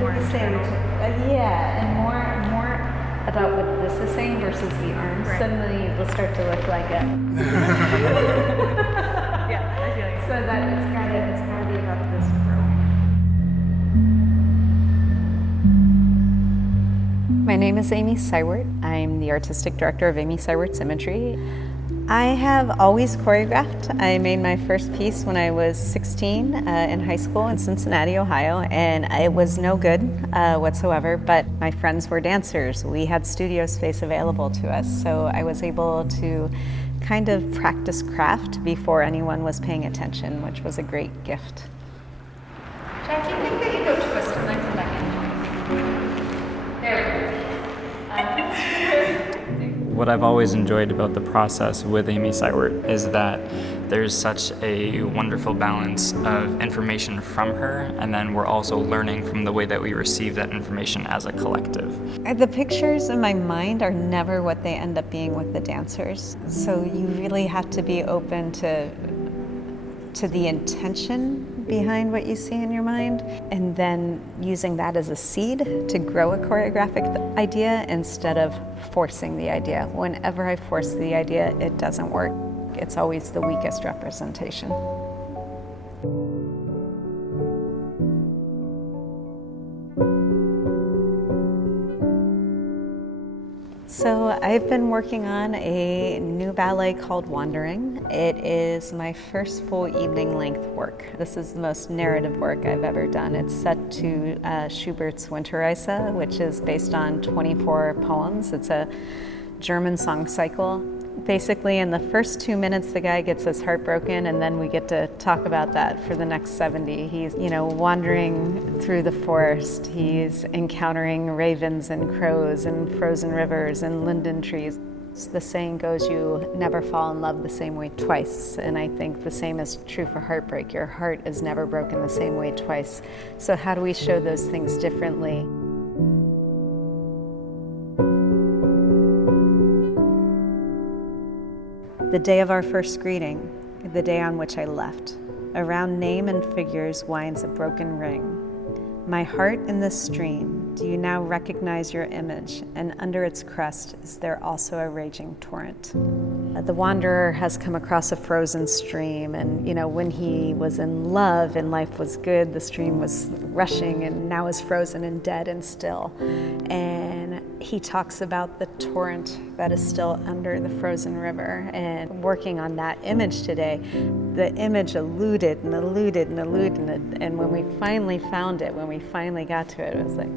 What do we say? Yeah, and more about what this is saying versus the arms. Right. Suddenly it'll start to look like it. Yeah, I feel like So that it's gotta be about this row. My name is Amy Seiwert. I'm the artistic director of Amy Seiwert's Imagery. I have always choreographed. I made my first piece when I was 16 in high school in Cincinnati, Ohio, and it was no good whatsoever, but my friends were dancers. We had studio space available to us, so I was able to kind of practice craft before anyone was paying attention, which was a great gift. Jackie, I think that you go twist and then come back in. There we go. What I've always enjoyed about the process with Amy Seiwert is that there's such a wonderful balance of information from her, and then we're also learning from the way that we receive that information as a collective. The pictures in my mind are never what they end up being with the dancers. So you really have to be open to the intention behind what you see in your mind, and then using that as a seed to grow a choreographic idea instead of forcing the idea. Whenever I force the idea, it doesn't work. It's always the weakest representation. So I've been working on a new ballet called Wandering. It is my first full evening length work. This is the most narrative work I've ever done. It's set to Schubert's Winterreise, which is based on 24 poems. It's a German song cycle. Basically, in the first 2 minutes, the guy gets his heart broken, and then we get to talk about that for the next 70. He's, wandering through the forest. He's encountering ravens and crows and frozen rivers and linden trees. The saying goes, you never fall in love the same way twice, and I think the same is true for heartbreak. Your heart is never broken the same way twice. So how do we show those things differently? The day of our first greeting, the day on which I left. Around name and figures winds a broken ring. My heart in this stream, do you now recognize your image? And under its crest, is there also a raging torrent? The wanderer has come across a frozen stream, and when he was in love and life was good, the stream was rushing and now is frozen and dead and still. And he talks about the torrent that is still under the frozen river. And working on that image today, the image eluded and eluded and eluded, and when we finally found it, when we finally got to it, it was like,